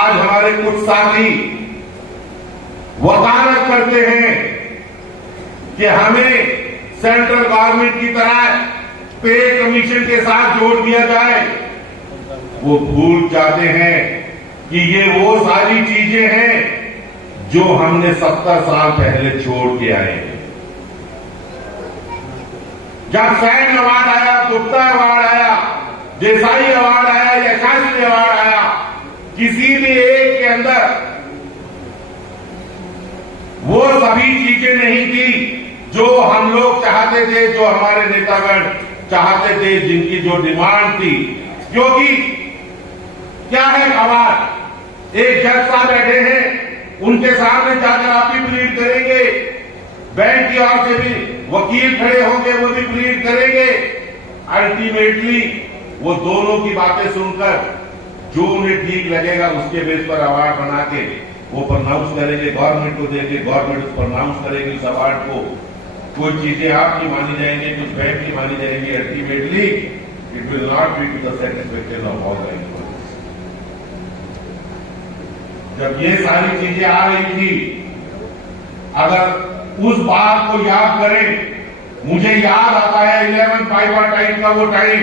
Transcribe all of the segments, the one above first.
आज हमारे कुछ साथी वकालत करते हैं कि हमें सेंट्रल गवर्नमेंट की तरह पे कमीशन के साथ जोड़ दिया जाए। वो भूल जाते हैं कि ये वो सारी चीजें हैं जो हमने 70 साल पहले छोड़ के आए हैं। जब सैन अवार्ड आया, गुप्ता अवार्ड आया, देसाई अवार्ड आया या शास्त्री अवार्ड आया, किसी भी एक के अंदर वो सभी चीजें नहीं थी जो हम लोग चाहते थे, जो हमारे नेतागण चाहते थे, जिनकी जो डिमांड थी। क्योंकि क्या है अवार्ड? एक जज साहब बैठे हैं, उनके सामने जाकर आप भी प्लीड करेंगे, बैंक की ओर से भी वकील खड़े होंगे, वो भी प्लीड करेंगे। अल्टीमेटली वो दोनों की बातें सुनकर जो उन्हें ठीक लगेगा उसके बेस पर अवार्ड बना के वो प्रनाउंस करेंगे, गवर्नमेंट को देंगे, गवर्नमेंट प्रनाउंस करेगी उस अवार्ड को। कुछ चीजें आपकी मानी जाएंगी, कुछ बैंक की मानी जाएंगी। Ultimately it will not be to the satisfaction of all the employees. जब ये सारी चीजें आ रही थी, अगर उस बात को याद करें, मुझे याद आता है 11 फाइबर टाइम का वो टाइम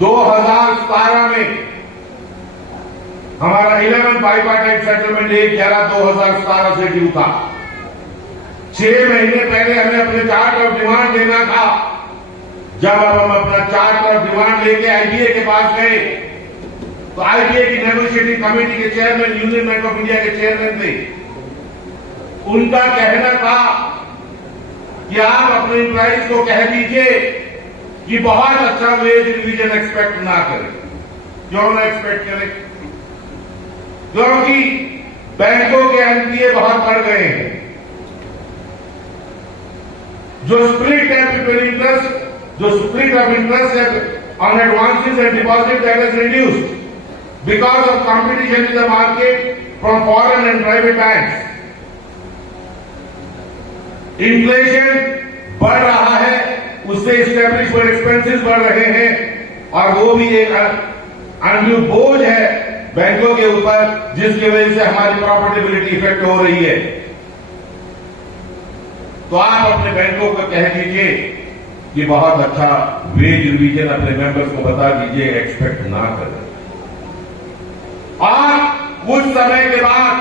2017 में हमारा 11 बाइपार्टाइट सेटलमेंट 1/11/2017 से ड्यू था। 6 महीने पहले हमें अपने चार्ट ऑफ डिमांड देना था। जब अब हम अपना चार्ट ऑफ डिमांड लेके आईबीए के पास गए तो आईबीए की नेगोशिएटिंग कमेटी के chairman union bank of India के चेयरमैन थे। उनका कहना था कि आप अपने एम्प्लॉइज को कह दीजिए कि बहुत अच्छा वेज रिवीजन एक्सपेक्ट ना करें। क्यों ना एक्सपेक्ट करें? क्योंकि बैंकों के एनपीए बहुत बढ़ गए हैं। जो स्प्लिट है बिटवीन इंटरेस्ट, जो स्प्लिट ऑफ इंटरेस्ट है on advances and deposit, that is reduced because of competition in the market from foreign and private banks. Inflation बढ़ रहा है, उससे इस्टेब्लिशमेंट एक्सपेंसेस बढ़ रहे हैं और वो भी एक अनड्यू बोझ है बैंकों के ऊपर, जिसकी वजह से हमारी प्रॉफिटेबिलिटी इफेक्ट हो रही है। तो आप अपने बैंकों को कह दीजिए कि बहुत अच्छा वेज रिवीजन अपने मेंबर्स को बता दीजिए, एक्सपेक्ट ना करें। और कुछ समय के बाद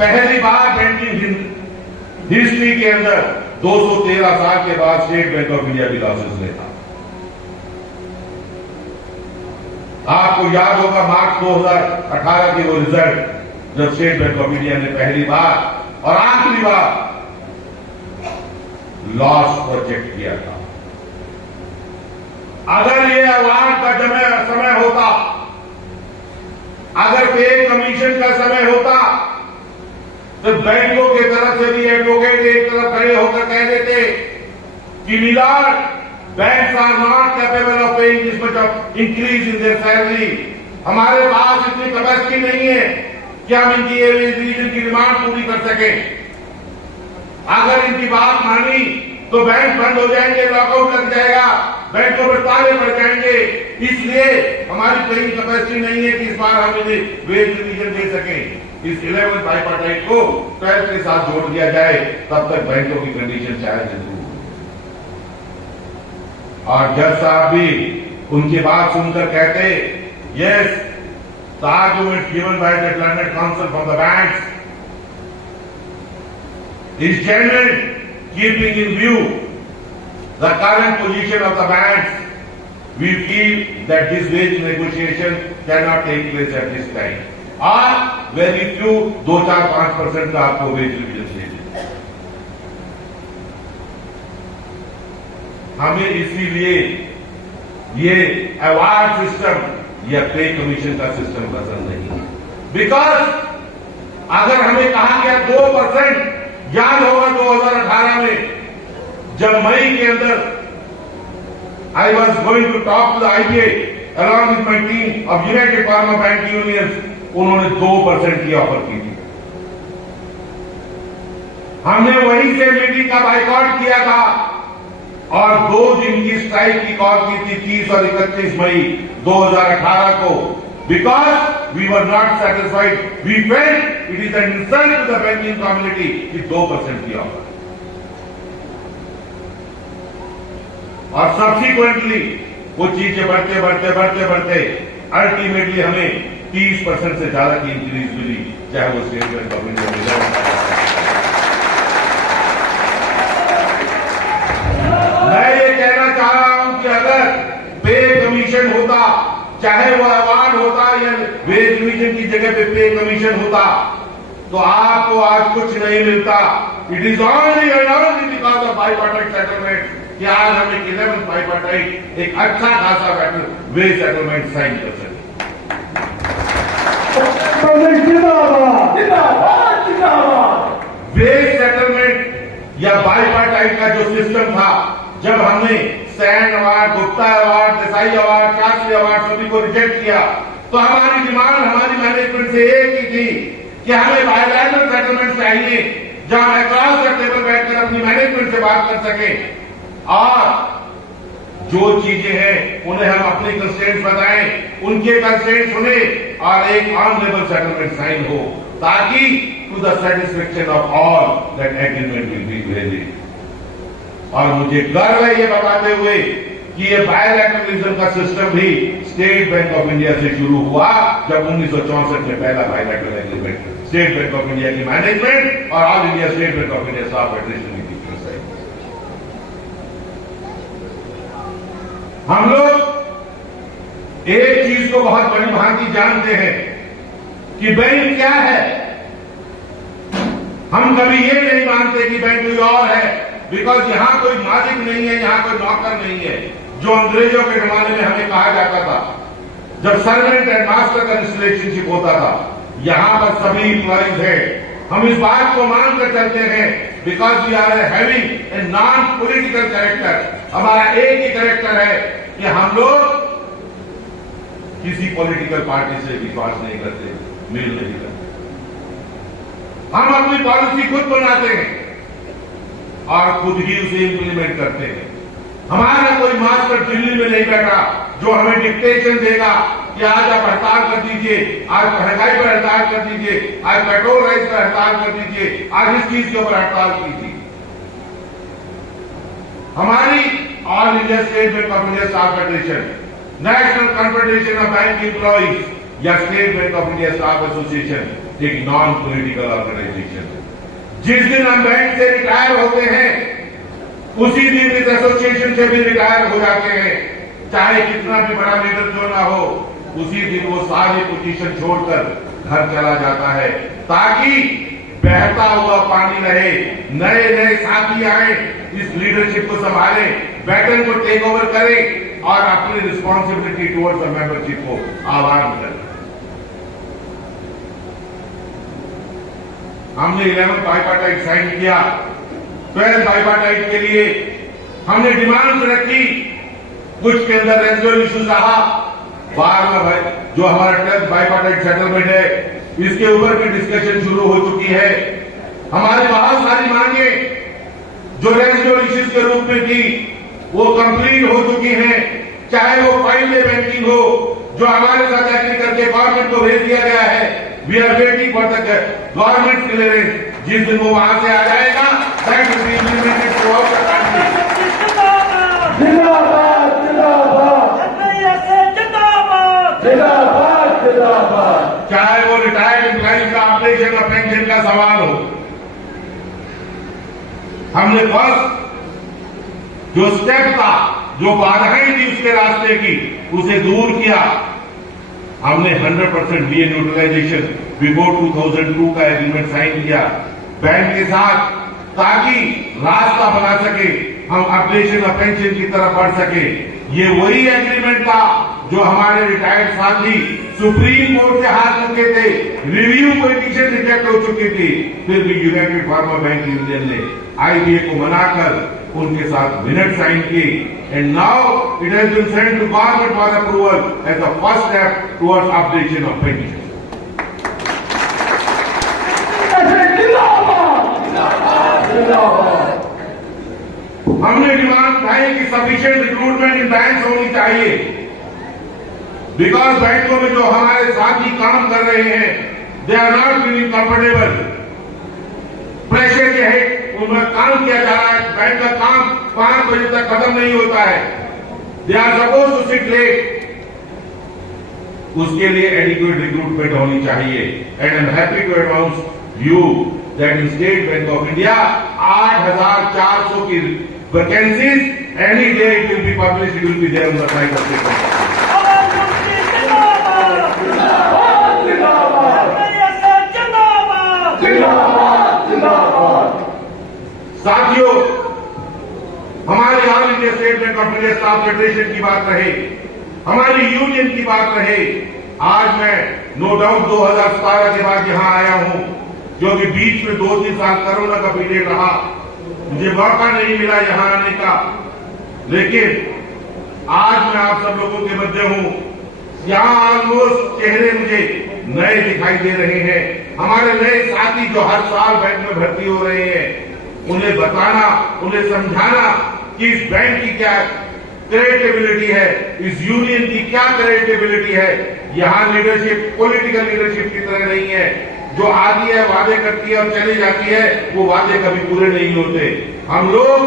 पहली बार बैंकिंग हिस्ट्री के अंदर 213 साल के बाद स्टेट बैंक ऑफ इंडिया भी लॉसेस लेता। आपको याद होगा मार्च 2018 की वो रिजल्ट, जब स्टेट बैंक ऑफ इंडिया ने पहली बार और आखिरी बार लॉस प्रोजेक्ट किया था। अगर ये अवार्ड का समय होता, अगर पे कमीशन का समय होता, तो बैंकों की तरफ से भी एडवोकेट एक तरफ खड़े होकर कह देते कि milord banks are not capable of paying this much of increase in their salary. हमारे पास इतनी कैपेसिटी नहीं है कि हम इनकी रिवीजन की डिमांड पूरी कर सकें। अगर इनकी बात मानी तो बैंक बंद हो जाएंगे, लॉकआउट लग जाएगा, बैंकों पर ताले पड़ जाएंगे। इसलिए हमारी पेइंग कैपेसिटी नहीं है कि इस बार हम इन्हें वेज रिवीजन दे सकें। इस 11 बाइपार्टाइट को 12 के साथ जोड़ दिया जाए, तब तक बैंकों की कंडीशन शायद जरूर। और जज साहब भी उनकी बात सुनकर कहते, yes, the argument given by the learned counsel from the banks is genuine, keeping in view the current position of the banks, we feel that this wage negotiation can not take place at this time. और very few 2-4-5% का आपको veg revision दे। हमें इसीलिए ये award system या पे commission का system पसंद नहीं है। बिकॉज अगर हमें कहा गया 2%, याद होगा 2018 में जब मई के अंदर I was going to talk to the IBA along with my team of united forum bank unions, उन्होंने 2% की ऑफर की थी। हमने वहीं से मीटिंग का बाइकआउट किया था और 2 दिन की स्ट्राइक की कॉल की थी 30 और 31 मई 2018 को। because we were not satisfied. We felt it is an insult to the banking community कि 2% किया होगा। और सब्सिक्वेंटली वो चीजें बढ़ते बढ़ते बढ़ते बढ़ते अल्टीमेटली हमें 30% से ज्यादा की इंक्रीज मिली, चाहे वो स्टेट बैंक ऑफ इंडिया में। मैं ये कहना चाह रहा हूं कि अगर पे कमीशन होता, चाहे वो अवार्ड होता या वेज कमीशन की जगह पे पे कमीशन होता, तो आपको आज कुछ नहीं मिलता। It is only because of bipartite settlement कि आज हम एक 11 बाइपार्टाइट एक अच्छा खासा वेज सेटलमेंट साइन कर सके। वेज सेटलमेंट या बाइपार्टाइट का जो सिस्टम था, जब हमने Sen award, Gupta award, Desai award, Shastri award सभी को रिजेक्ट किया, तो हमारी डिमांड हमारी मैनेजमेंट से एक ही थी कि हमें बायलैटरल सेटलमेंट चाहिए, जहां अक्रॉस द टेबल बैठकर अपनी मैनेजमेंट से बात कर सकें और जो चीजें हैं उन्हें हम अपने कंस्ट्रेंट्स बताएं, उनके कंस्ट्रेंट्स सुने और एक ऑनरेबल सेटलमेंट साइन हो, ताकि to the satisfaction of all that agreement will be valid. और मुझे गर्व है ये बताते हुए कि ये बायलैटरलिज्म का सिस्टम भी स्टेट बैंक ऑफ इंडिया से शुरू हुआ, जब 1964 में पहला bilateral agreement state bank of India की मैनेजमेंट और all India state bank of India staff Federation की हम लोग एक चीज को बहुत बड़ी भांति जानते हैं कि बैंक क्या है। हम कभी ये नहीं मानते कि बैंक कोई और है, बिकॉज यहां कोई मालिक नहीं है, यहां कोई नौकर नहीं है, जो अंग्रेजों के जमाने में हमें कहा जाता था जब सर्वेंट एंड मास्टर का रिलेशनशिप होता था। यहां पर सभी एम्प्लॉइज हैं। हम इस बात को मानकर चलते हैं because we are having a non political character. हमारा एक ही कैरेक्टर है कि हम लोग किसी पॉलिटिकल पार्टी से विश्वास नहीं करते, मेल नहीं करते। हम अपनी पॉलिसी खुद बनाते हैं और खुद ही उसे इंप्लीमेंट करते हैं। हमारा कोई मास्टर दिल्ली में नहीं बैठा जो हमें डिक्टेशन देगा कि आज आप हड़ताल कर दीजिए, आज महंगाई पर हड़ताल कर दीजिए, आज पेट्रोल प्राइस पर हड़ताल कर दीजिए, आज इस चीज के ऊपर हड़ताल कीजिए। हमारी all India state bank of India staff federation, national confederation of bank employees या state bank of India staff association एक नॉन पॉलिटिकल ऑर्गेनाइजेशन है। जिस दिन हम बैंक से रिटायर होते हैं उसी दिन इस एसोसिएशन से भी रिटायर हो जाते हैं, चाहे कितना भी बड़ा लीडर क्यों ना हो। उसी दिन वो सारी पोजीशन छोड़कर घर चला जाता है, ताकि बहता हुआ पानी रहे, नए नए साथी आए, इस लीडरशिप को संभाले, बैटन को टेक ओवर करें और अपनी रिस्पॉन्सिबिलिटी टुवर्ड्स द मेंबरशिप को आह्वान करें। हमने 11 बाइपार्टाइट साइन किया। 12 बाइपार्टाइट के लिए हमने डिमांड रखी, कुछ के अंदर रेजिडुअल इश्यूज रहा। 12 भाई जो हमारा 10th बाइपार्टाइट सेटलमेंट है, इसके ऊपर भी डिस्कशन शुरू हो चुकी है। हमारी बहुत सारी मांगे जो रेजिडुअल इश्यूज के रूप में थी वो कंप्लीट हो चुकी हैं, चाहे वो फाइल बैंकिंग हो जो हमारे साथ एग्री करके गवर्नमेंट को भेज दिया गया है। We are waiting for the government clearance. जिस दिन वो वहां से आ जाएगा that will be implemented throughout the country. जिंदाबाद जिंदाबाद जिंदाबाद जिंदाबाद। चाहे वो रिटायर्ड एम्प्लॉइज का अपडेशन और पेंशन का सवाल हो, हमने फर्स्ट जो स्टेप था, जो बाधाएं थी उसके रास्ते की, उसे दूर किया। हमने 100% वीएन यूटिलाइजेशन बिफोर 2002 का एग्रीमेंट साइन किया बैंक के साथ, ताकि रास्ता बना सके, हम अपडेशन और पेंशन की तरफ बढ़ सके। ये वही एग्रीमेंट था जो हमारे रिटायर्ड साथी सुप्रीम कोर्ट से हाथ चुके थे, रिव्यू पिटीशन रिजेक्ट हो चुकी थी, फिर भी यूनाइटेड फार्मर बैंक यूनियन ने आईबीए को मनाकर उनके साथ मिनट साइन की, and now it has been sent to government for approval as the first step towards updation of pension. हमने डिमांड उठाई कि सफिशिएंट रिक्रूटमेंट इन बैंक्स होनी चाहिए, बिकॉज बैंकों में जो हमारे हमारे साथी काम कर रहे हैं, they are not feeling comfortable, pressure के है उनमें काम किया जा रहा है, बैंक का काम 5 बजे तक खत्म नहीं होता है, they are suppose to sit late, उसके लिए एडिक्वेट रिक्रूटमेंट होनी चाहिए। And I am happy to announce you that in State bank of India 8,400 की vacancies any day it will be publish, it will be there on the site of the साथियों, हमारे All India state bank of India staff Federation की बात रहे, हमारी union की बात रहे, आज मैं नो डाउट 2017 के बाद यहां आया हूं, क्योंकि बीच में 2-3 साल कोरोना का पीरियड रहा, मुझे मौका नहीं मिला यहां आने का, लेकिन आज मैं आप सब लोगों के मध्य हूं। यहां ऑलमोस्ट चेहरे मुझे नए दिखाई दे रहे हैं, हमारे नए साथी जो हर साल बैंक में भर्ती हो रहे हैं, उन्हें बताना, उन्हें समझाना कि इस बैंक की क्या क्रेडिबिलिटी है, इस यूनियन की क्या क्रेडिबिलिटी है। यहां लीडरशिप पॉलिटिकल लीडरशिप की तरह नहीं है, जो आती है वादे करती है और चली जाती है, वो वादे कभी पूरे नहीं होते। हम लोग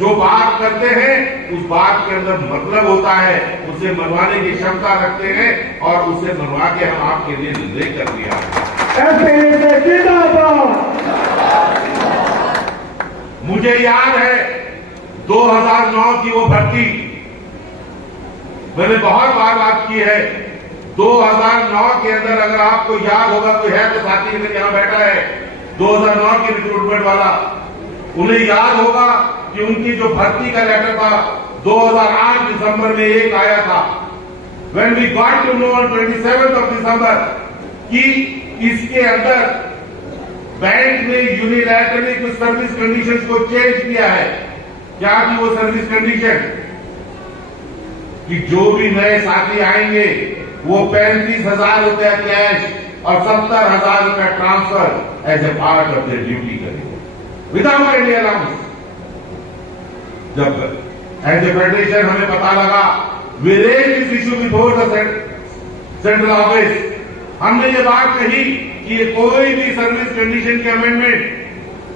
जो बात करते हैं उस बात के अंदर मतलब होता है, उसे मनवाने की क्षमता रखते हैं और उसे मनवा के हम आपके लिए निर्णय कर दिया। मुझे याद है 2009 की वो भर्ती, मैंने बहुत बात की है। 2009 के अंदर अगर आपको याद होगा, कोई है तो साथी में यहां बैठा है 2009 की रिक्रूटमेंट वाला, उन्हें याद होगा कि उनकी जो भर्ती का लेटर था 2008 दिसंबर में एक आया था। When we got to know on 27th of December कि इसके अंदर बैंक ने यूनिलैटरली कुछ सर्विस कंडीशंस को चेंज किया है। क्या थी वो सर्विस कंडीशन? कि जो भी नए साथी आएंगे वो 35,000 रुपया कैश और 70,000 रुपया transfer as a part of their duty करेंगे विदाउट एनी अलाउंस। जब एज ए फेडरेशन हमें पता लगा, we raised this issue before the central office, हमने ये बात कही कि कोई भी सर्विस कंडीशन के amendment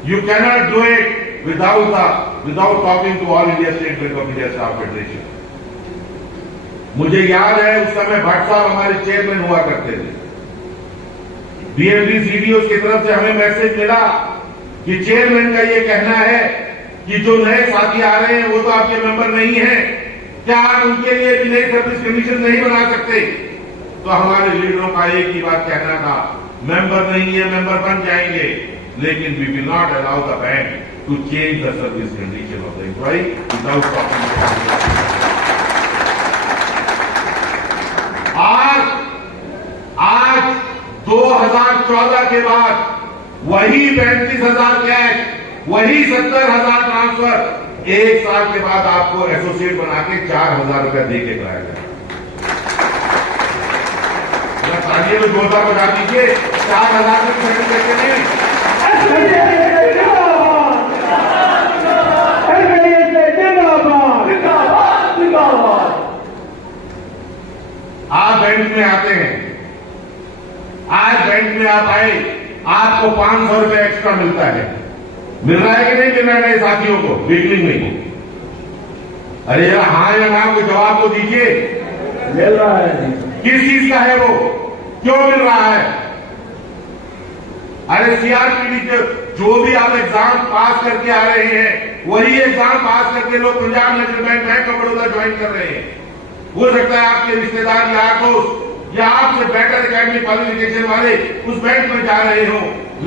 you cannot do it without talking to All India state bank of India staff Federation. मुझे याद है उस समय भट्ट साहब हमारे चेयरमैन हुआ करते थे। डीएमडी सीडीओ की तरफ से हमें मैसेज मिला कि चेयरमैन का ये कहना है कि जो नए साथी आ रहे हैं वो तो आपके मेंबर नहीं है, क्या आप उनके लिए भी नई सर्विस कंडीशन नहीं बना सकते? तो हमारे लीडरों का एक ही बात कहना था, मेंबर नहीं है, मेंबर बन जाएंगे, लेकिन we will not allow the bank to change the service condition of the employee without talking. आज 2014 के बाद वही 35,000 कैश, वही 70,000 ट्रांसफर, एक साल के बाद आपको एसोसिएट बना के 4,000 रुपया दे के कराया जाए। तालियों में जोरदार बजा दीजिए, 4,000 में सर्टिफिकेट के लिए। आज बैंक में आते हैं, आज बैंक में आप आए, आपको 500 रुपये एक्स्ट्रा मिलता है। मिल रहा है कि नहीं मिल रहा है साथियों को वीकली में? अरे यार हाँ या ना को जवाब तो दीजिए। मिल रहा है। किस चीज का है वो, क्यों मिल रहा है? अरे सीआरपीडी जो भी आप एग्जाम पास करके आ रहे हैं, वही एग्जाम पास करके लोग Punjab national bank of Baroda join कर रहे हैं। हो सकता है आपके रिश्तेदार, यार दोस्त या आपसे बेटर एकेडमिक क्वालिफिकेशन वाले उस बैंक में जा रहे हो,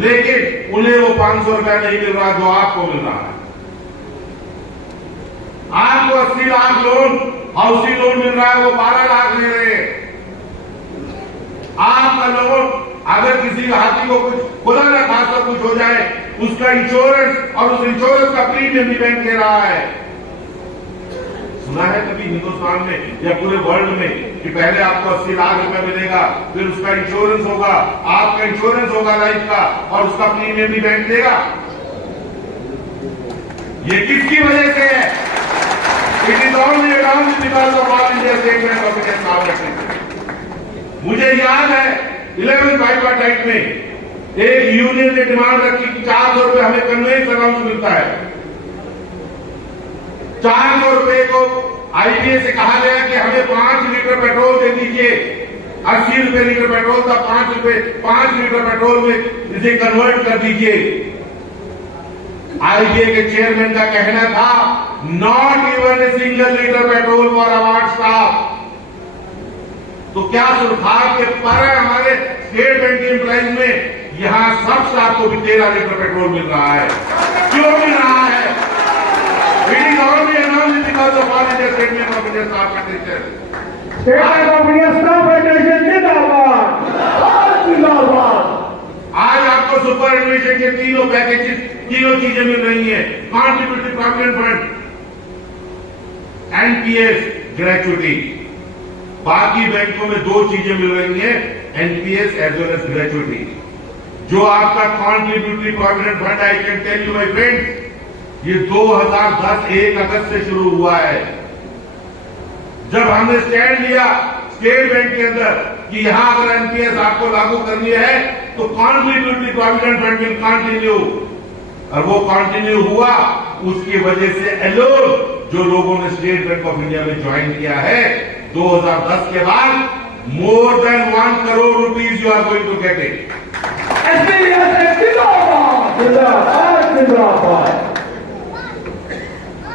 लेकिन उन्हें वो 500 रुपया नहीं मिल रहा जो आपको मिल रहा है। आपको 80 लाख लोन, हाउसिंग लोन मिल रहा है, वो 12 लाख ले रहे हैं। आपका लोन अगर किसी हाथी को कुछ खुदा ना खासा कुछ हो जाए, उसका इंश्योरेंस और उस इंश्योरेंस का प्रीमियम भी बैंक दे रहा है। सुना है कभी हिंदुस्तान में या पूरे वर्ल्ड में कि पहले आपको 80 लाख रुपया मिलेगा, फिर उसका इंश्योरेंस होगा, आपका इंश्योरेंस होगा लाइफ का, और उसका प्रीमियम भी बैंक देगा? ये किसकी वजह से है? It is only because of all India state bank of India staff Federation. मुझे याद है 11 बाइपार्टाइट में एक यूनियन ने डिमांड रखी कि 400 रुपए हमें कन्वेंस अलाउंस मिलता है। 400 रुपए को आईपीए से कहा गया कि हमें 5 लीटर पेट्रोल दे दीजिए। 80 रुपए लीटर पेट्रोल था, 5 लीटर पेट्रोल में इसे कन्वर्ट कर दीजिए। आईपीए के चेयरमैन का कहना था not even a single litre petrol for award staff. तो क्या सुरखार के पर हमारे स्टेट बैंक के एम्प्लॉइज में यहां सब स्टाफ को भी 13 लीटर पेट्रोल मिल रहा है? क्यों मिल रहा है? It is only announced because of all India state bank of India staff federation. State bank of India staff federation जिंदाबाद, जिंदाबाद। आज आपको सुपर एनुएशन के तीनों पैकेजेस, तीनों चीजें मिल रही है। Contributory provident fund, NPS, gratuity. बाकी बैंकों में 2 चीजें मिल रही हैं, NPS as well as gratuity. जो आपका contributory provident fund, I can tell you my friends, ये 2010 1 अगस्त से शुरू हुआ है। जब हमने स्टैंड लिया स्टेट बैंक के अंदर कि यहां अगर एनपीएस आपको लागू करनी है तो contributory provident fund will continue, और वो कंटिन्यू हुआ। उसकी वजह से एलोन जो लोगों ने स्टेट बैंक ऑफ इंडिया में ज्वाइन किया है 2010 के बाद, more than 1 crore rupees you are going to get it.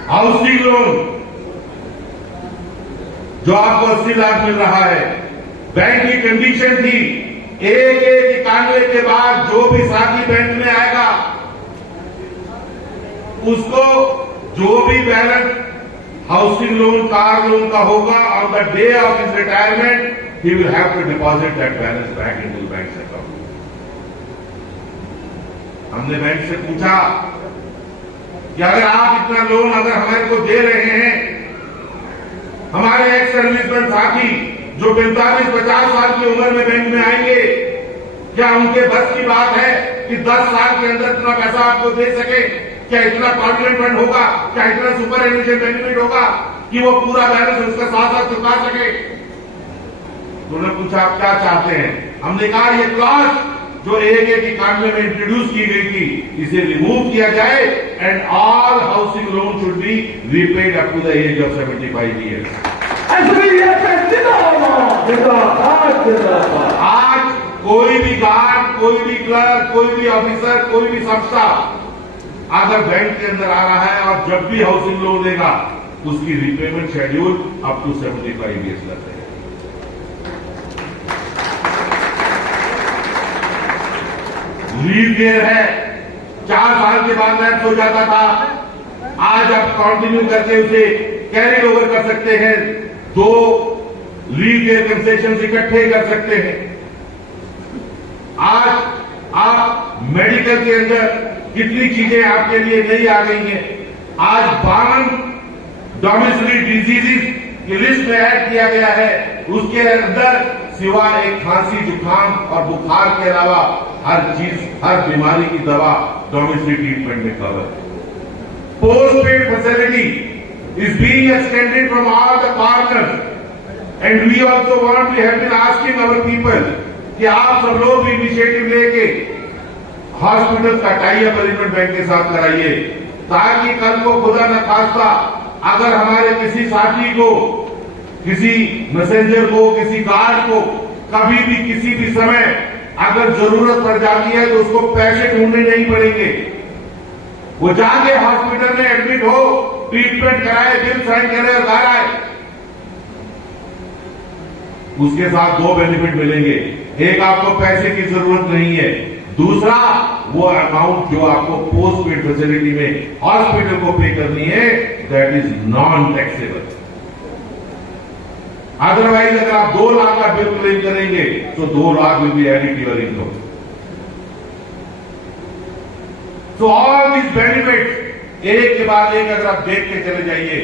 Housing loan जो आपको 80 लाख मिल रहा है, बैंक की कंडीशन थी 1/91 के बाद जो भी साथी बैंक में आएगा उसको जो भी balance housing loan, car loan का होगा, on the day of his retirement he will have to deposit that balance back into bank account. हमने बैंक से पूछा कि अगर आप इतना लोन अगर हमारे को दे रहे हैं, हमारे एक्स सर्विसमैन साथी जो 45-50 साल की उम्र में बैंक में आएंगे, क्या उनके बस की बात है कि 10 साल के अंदर इतना पैसा आपको दे सके? क्या इतना प्रोविडेंट फंड होगा? क्या इतना सुपर एनुएशन बेनिफिट होगा कि वो पूरा बैलेंस उसका साथ साथ चुका सके? तो उन्होंने पूछा आप क्या चाहते हैं? हमने कहा ये क्लॉज जो 1/91 में इंट्रोड्यूस की गई थी इसे रिमूव किया जाए and all housing loan should be repaid up to the age of 75 years. आज कोई भी गार्ड, कोई भी क्लर्क, कोई भी ऑफिसर, कोई भी संस्था अगर बैंक के अंदर आ रहा है और जब भी हाउसिंग लोन लेगा उसकी repayment schedule up to 75 years लगते हैं। लीव ईयर है, 4 साल के बाद लैप्स हो जाता था, आज आप कंटिन्यू करके उसे कैरी ओवर कर सकते हैं, 2 लीव ईयर कंसेशन इकट्ठे कर सकते हैं। आज आप मेडिकल के अंदर कितनी चीजें आपके लिए नई आ गई हैं। आज 52 डोमिसिलरी डिजीजेस की लिस्ट में ऐड किया गया है, उसके अंदर सिवाय एक खांसी, जुकाम और बुखार के अलावा हर चीज, हर बीमारी की दवा डोमिसिलरी ट्रीटमेंट में cover. Post paid facility is being extended from all the partners and we also want, we have been asking our people कि आप सब लोग भी इनिशिएटिव लेके हॉस्पिटल का टाई अप अरेंजमेंट बैंक के साथ कराइए, ताकि कल को खुदा न खास्ता अगर हमारे किसी साथी को, किसी मैसेंजर को, किसी गार्ड को कभी भी किसी भी समय अगर जरूरत पड़ जाती है तो उसको पैसे ढूंढने नहीं पड़ेंगे। वो जाके हॉस्पिटल में एडमिट हो, ट्रीटमेंट कराए, बिल साइन करे और घर आए। उसके साथ 2 बेनिफिट मिलेंगे, एक आपको पैसे की जरूरत नहीं है, दूसरा वो अमाउंट जो आपको पोस्ट पेड फैसिलिटी में हॉस्पिटल को पे करनी है that is non taxable. Otherwise अगर आप 2 लाख का बिल क्लेम करेंगे तो 2 lakh will be added to your income. So all this benefit एक के बाद एक अगर आप देख के चले जाइए।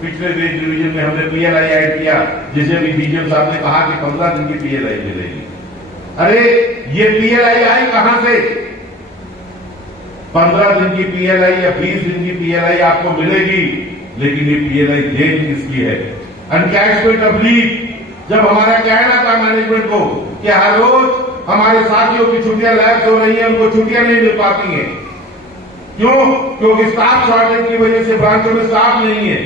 पिछले वेज डिवीजन में हमने पीएलआई ऐड किया, जिसे भी डीजीएम साहब ने कहा कि 15 दिन की पीएलआई मिलेगी। अरे ये पीएलआई आई कहां से? 15 दिन की पीएलआई या 20 दिन की पीएलआई आपको मिलेगी, लेकिन ये पीएलआई देन किसकी है? एनकैशमेंट ऑफ लीव जब हमारा कहना था मैनेजमेंट को कि हर रोज हमारे साथियों की छुट्टियां लैप्स हो रही हैं, उनको छुट्टियां नहीं मिल पाती हैं। क्यों? क्योंकि स्टाफ शॉर्टेज की वजह से ब्रांचों में स्टाफ नहीं है,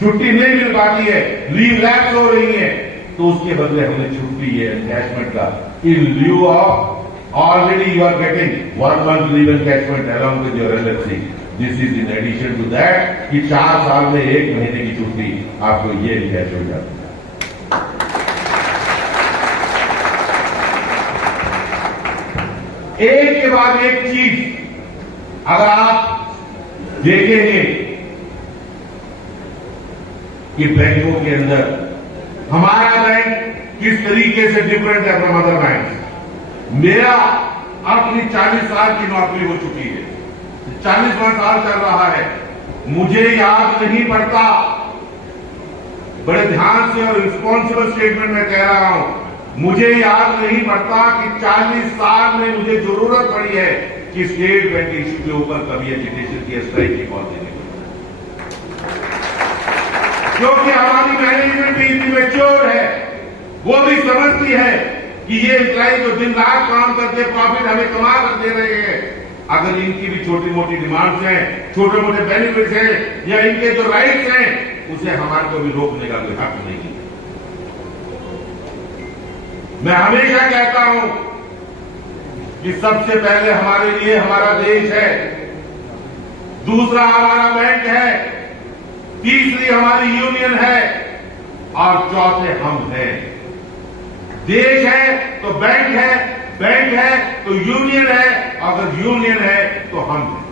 छुट्टी नहीं मिल पाती है, लीव लैप्स हो रही है, तो उसके बदले हमने छुट्टी है एनकैशमेंट का in lieu of already you are getting 1 month leave encashment along with your LLC. This is in addition to that कि 4 साल में 1 महीने की छुट्टी आपको ये एनकैश हो जाती है। एक के बाद एक चीज अगर आप देखेंगे कि बैंकों के अंदर हमारा बैंक किस तरीके से डिफरेंट है फ्रॉम अदर बैंक। मेरा अपनी 40 साल की नौकरी हो चुकी है, 40वां साल चल रहा है, मुझे याद नहीं पड़ता, बड़े ध्यान से और रिस्पॉन्सिबल स्टेटमेंट में कह रहा हूं, मुझे याद नहीं पड़ता कि 40 साल में मुझे जरूरत पड़ी है कि स्टेट बैंक इश्यू के ऊपर कभी एजिटेशन की स्ट्राइक की कॉल देने की, क्योंकि हमारी मैनेजमेंट भी इतनी मैच्योर है, वो भी समझती है कि ये एम्प्लॉय जो दिन रात काम करके प्रॉफिट हमें कमा कर दे रहे हैं, अगर इनकी भी छोटी मोटी डिमांड्स हैं, छोटे मोटे बेनिफिट्स हैं या इनके जो राइट्स हैं, उसे हमारे को भी रोकने का कोई हक नहीं है। मैं हमेशा कहता हूं कि सबसे पहले हमारे लिए हमारा देश है, दूसरा हमारा बैंक है, तीसरी हमारी यूनियन है और चौथे हम हैं। देश है तो बैंक है, बैंक है तो यूनियन है, अगर यूनियन है तो हम हैं।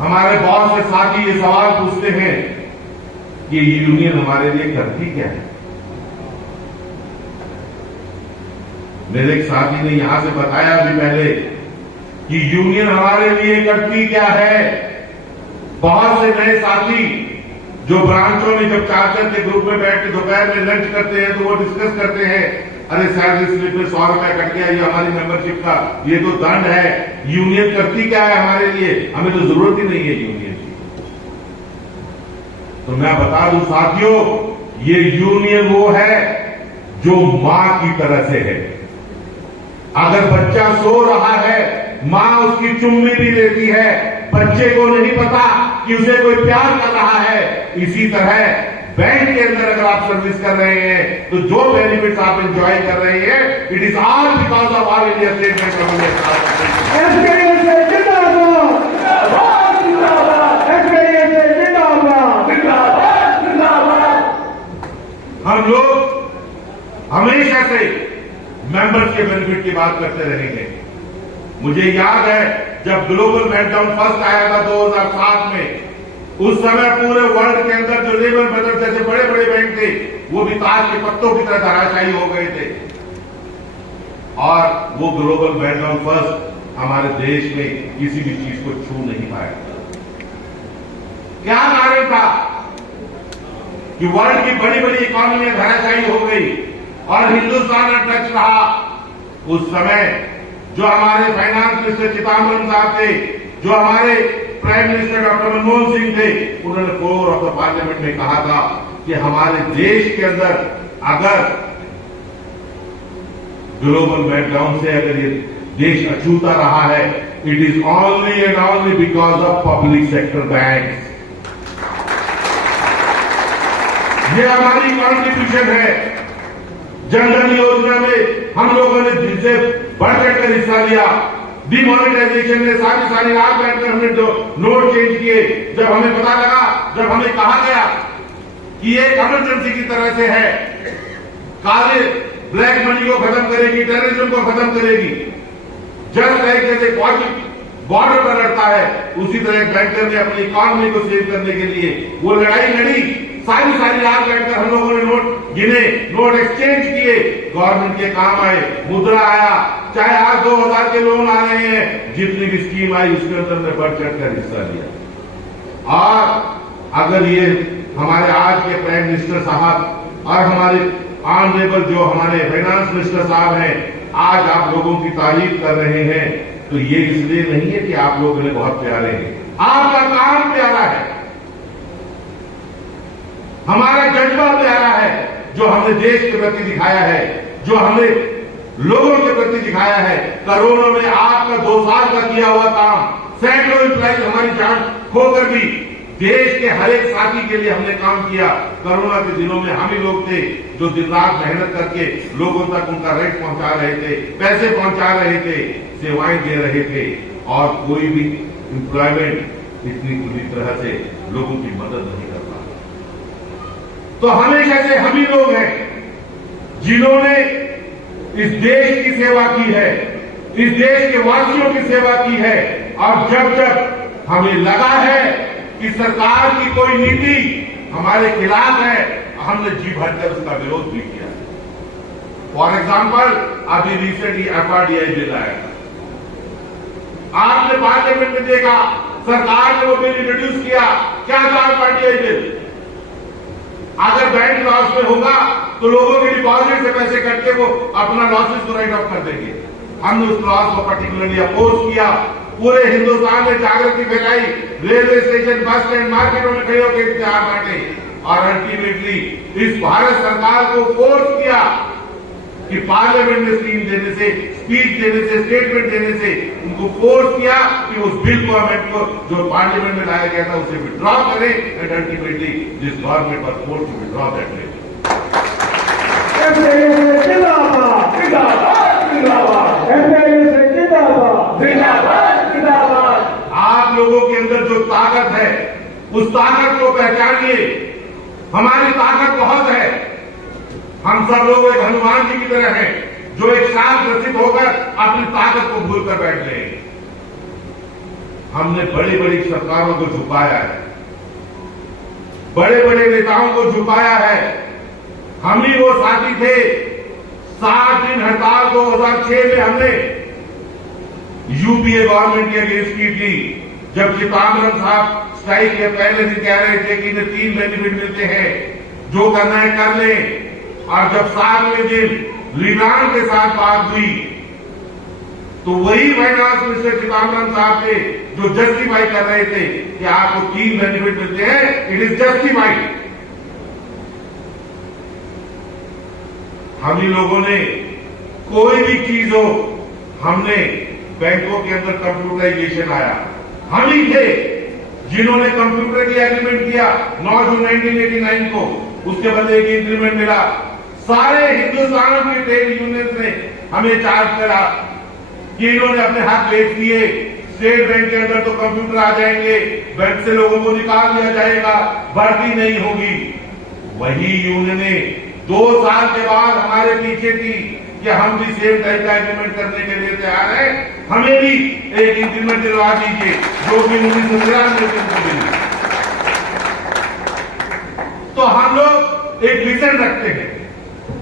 हमारे बहुत से साथी ये सवाल पूछते हैं कि यूनियन हमारे लिए करती क्या है। मेरे एक साथी ने यहां से बताया भी पहले कि यूनियन हमारे लिए करती क्या है। बहुत से नए साथी जो ब्रांचों में जब चार्जर के ग्रुप में बैठ के दोपहर में लंच करते हैं तो वो डिस्कस करते हैं, अरे सैलरी स्लिप में 100 रुपया कट गया, ये हमारी मेंबरशिप का ये तो दंड है। यूनियन करती क्या है हमारे लिए, हमें तो जरूरत ही नहीं है यूनियन की। तो मैं बता दूं साथियों, ये यूनियन वो है जो मां की तरह से है। अगर बच्चा सो रहा है, मां उसकी चुम्मी भी देती है, बच्चे को नहीं पता कि उसे कोई प्यार कर रहा है। इसी तरह बैंक के अंदर अगर आप सर्विस कर रहे हैं तो जो बेनिफिट्स आप एंजॉय कर रहे हैं, it is all because of all India state bank of हम लोग हमेशा से मेंबर्स के बेनिफिट की बात करते रहे हैं। मुझे याद है जब ग्लोबल मेल्टडाउन फर्स्ट आया था 2007 में, उस समय पूरे वर्ल्ड के अंदर जो लेबर ब्रदर्स जैसे बड़े बड़े बैंक थे वो भी ताश के पत्तों की तरह धराशायी हो गए थे। और वो ग्लोबल मेल्टडाउन फर्स्ट हमारे देश में किसी भी चीज को छू नहीं पाया। क्या कारण था कि वर्ल्ड की बड़ी बड़ी इकोनॉमियां धराशायी हो गई और हिंदुस्तान अटच रहा। उस समय जो हमारे फाइनेंस मिनिस्टर चिदम्बरम साहब थे, जो हमारे prime minister doctor Manmohan Singh थे, उन्होंने फ्लोर ऑफ द पार्लियामेंट में कहा था कि हमारे देश के अंदर अगर ग्लोबल मेल्टडाउन से अगर ये देश अछूता रहा है, it is only and only because of public sector bank. ये हमारी कॉन्ट्रीब्यूशन है। जनधन योजना में हम लोगों ने जिससे बढ़ चढ़कर हिस्सा लिया, डिमोनेटाइजेशन में सारी रात बैठकर हमने जो नोट चेंज किए, जब हमें पता लगा, जब हमें कहा गया कि ये इमरजेंसी की तरह से है, काले ब्लैक मनी को खत्म करेगी, टेररिज्म को खत्म करेगी, जस्ट लाइक जैसे फौजी बॉर्डर पर लड़ता है, उसी तरह बैंकर ने अपनी इकोनॉमी को सेव करने के लिए वो लड़ाई लड़ी। सारी रात बैठकर हम लोगों ने नोट गिने, नोट एक्सचेंज किए, गवर्नमेंट के काम आए, मुद्रा आया, चाहे आज 2000 के लोन आ रहे हैं, जितनी भी स्कीम आई उसके अंदर में बढ़ चढ़कर हिस्सा लिया। और अगर ये हमारे आज के प्राइम मिनिस्टर साहब और हमारे ऑनरेबल जो हमारे फाइनेंस मिनिस्टर साहब हैं, आज आप लोगों की तारीफ कर रहे हैं, तो ये इसलिए नहीं है कि आप लोग उन्हें बहुत प्यारे हैं, आपका काम प्यारा है। हमारा जज्बा प्यारा है जो हमने देश के प्रति दिखाया है, जो हमने लोगों के प्रति दिखाया है। कोरोना में आपका 2 साल का किया हुआ काम, सैकड़ों एम्प्लॉइज हमारी जान खोकर भी देश के हर एक साथी के लिए हमने काम किया। कोरोना के दिनों में हम ही लोग थे जो दिन रात मेहनत करके लोगों तक उनका रेट पहुंचा रहे थे, पैसे पहुंचा रहे थे, सेवाएं दे रहे थे, और कोई भी एम्प्लॉयमेंट इतनी पूरी तरह से लोगों की मदद नहीं कर पा। तो हमेशा से हम ही लोग हैं जिन्होंने इस देश की सेवा की है, इस देश के वासियों की सेवा की है। और जब जब हमें लगा है कि सरकार की कोई नीति हमारे खिलाफ है, हमने जी भरकर उसका विरोध भी किया। फॉर एग्जाम्पल, अभी रिसेंटली FRDI बिल आया था, आपने पार्लियामेंट में देखा, सरकार ने वो बिल इंट्रोड्यूस किया। क्या था FRDI बिल? अगर बैंक लॉस में होगा तो लोगों के डिपॉजिट से पैसे कट के वो अपना लॉसेस को राइट ऑफ कर देंगे। हमने उस लॉस को पर्टिकुलरली अपोज किया, पूरे हिंदुस्तान में जागृति फैलाई, रेलवे स्टेशन, बस स्टैंड, मार्केटों में खड़े होकर इश्तेहार बांटे, और अल्टीमेटली इस भारत सरकार को फोर्स किया कि पार्लियामेंट में स्पीच देने से, स्टेटमेंट देने से उनको फोर्स किया कि उस बिल को, अमेंड को जो पार्लियामेंट में लाया गया था उसे विड्रॉ करें, and ultimately this government was forced to withdraw that bill. जिंदाबाद जिंदाबाद जिंदाबाद, जिंदाबाद जिंदाबाद। आप लोगों के अंदर जो ताकत है, उस ताकत को पहचानिए। हमारी ताकत बहुत है। हम सब लोग एक हनुमान जी की तरह हैं जो एक साथ ग्रसित होकर अपनी ताकत को भूलकर बैठ गए। हमने बड़ी बड़ी सरकारों को झुकाया है, बड़े बड़े नेताओं को झुकाया है। हम ही वो साथी थे, 7 दिन हड़ताल 2006 में हमने यूपीए गवर्नमेंट के अगेंस्ट की थी, जब चिदम्बरम साहब स्ट्राइक के पहले दिन कह रहे थे कि इन्हें 3 बेनिफिट मिलते हैं, जो करना है कर लें। और जब 7वें दिन रिमांड के साथ बात हुई तो वही फाइनेंस मिनिस्टर चिदम्बरम साहब थे जो जस्टिफाई कर रहे थे कि आपको 3 बेनिफिट मिलते हैं, इट इज जस्टिफाइड। हम ही लोगों ने कोई भी चीज हो, हमने बैंकों के अंदर कंप्यूटराइजेशन आया, हम ही थे जिन्होंने कंप्यूटर की एग्रीमेंट किया 9 जून 1989 को। उसके बाद एक इंक्रीमेंट मिला। सारे हिंदुस्तान के ट्रेड यूनियंस ने हमें चार्ज करा कि इन्होंने अपने हाथ बेच दिए, स्टेट बैंक के अंदर तो कंप्यूटर आ जाएंगे, बैंक से लोगों को निकाल दिया जाएगा, भर्ती नहीं होगी। वही यूनियन 2 साल के बाद हमारे पीछे थी कि हम भी सेम टाइप का एग्रीमेंट करने के लिए तैयार हैं, हमें भी एक इंक्रीमेंट दिलवा दीजिए, जो कि 1993 को मिली। तो हम लोग एक विजन रखते हैं।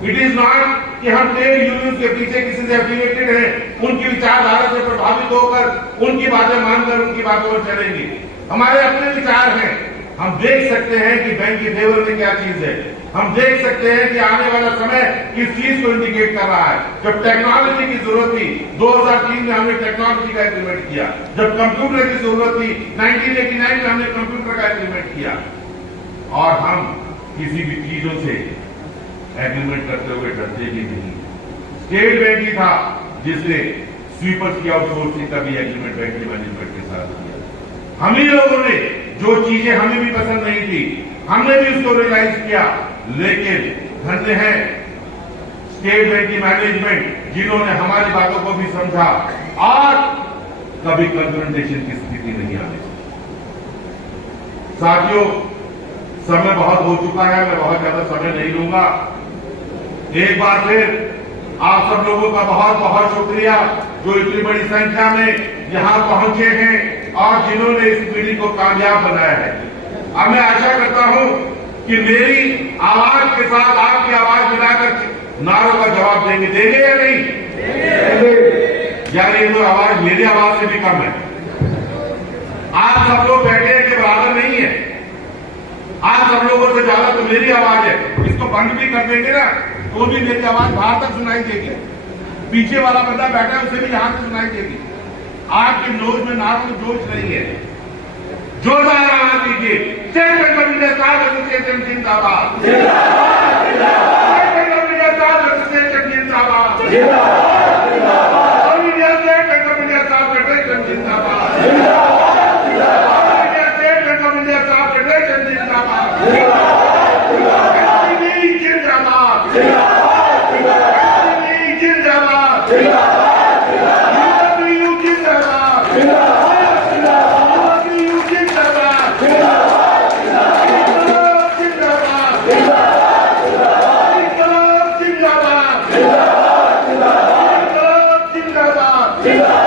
इट इज नॉट कि हम ट्रेड यूनियन के पीछे किसी से एफिलिएटेड हैं, उनकी विचारधारा से प्रभावित होकर उनकी बातें मानकर उनकी बातों पर चलेंगे। हमारे अपने विचार हैं। हम देख सकते हैं कि बैंक के फेवर में क्या चीज है, हम देख सकते हैं कि आने वाला समय किस चीज को इंडिकेट कर रहा है। जब टेक्नोलॉजी की जरूरत थी 2003 में हमने टेक्नोलॉजी का एग्रीमेंट किया, जब कंप्यूटर की जरूरत थी 1989 में हमने कंप्यूटर का एग्रीमेंट किया। और हम किसी भी चीजों से एग्रीमेंट करते हुए डरते भी नहीं। स्टेट बैंक ही था जिसने स्वीपर्स की आउटसोर्सिंग का भी एग्रीमेंट बैंक के मैनेजमेंट के साथ किया। हम ही लोगों ने जो चीजें हमें भी पसंद नहीं थी, हमने भी उसको रियलाइज किया। लेकिन धन्य है स्टेट बैंक की मैनेजमेंट जिन्होंने हमारी बातों को भी समझा और कभी कन्फ्रंटेशन की स्थिति नहीं आने दी। साथियों, समय बहुत हो चुका है, मैं बहुत ज्यादा समय नहीं लूंगा। एक बार फिर आप सब लोगों का बहुत बहुत शुक्रिया जो इतनी बड़ी संख्या में यहां पहुंचे हैं और जिन्होंने इस मीटिंग को कामयाब बनाया है। अब मैं आशा करता हूं कि मेरी आवाज के साथ आपकी आवाज मिलाकर नारों का जवाब देंगे या नहीं? यार ये तो आवाज मेरी आवाज से भी कम है। आप सब लोग बैठे हैं कि बराबर नहीं है। आप सब लोगों से ज्यादा तो मेरी आवाज है। इसको बंद भी कर देंगे ना तो भी मेरी आवाज बाहर तक सुनाई देगी। पीछे वाला बंदा बैठा है उसे भी यहां से सुनाई देगी। आपके नोज में नाक में जोश नहीं है। जोरदार आवाज दीजिए। State bank of India staff association जिंदाबाद, state bank of India staff association जिंदाबाद, all India state bank of India staff federation जिंदाबाद, all India state bank of India staff federation जिंदाबाद, एसपीबी जिंदाबाद, एसपीबी जिंदाबाद, यूपीयू जिंदाबाद, UPU जिंदाबाद, जिंदाबाद, जिंदाबाद, जिंदाबाद, जिंदाबाद।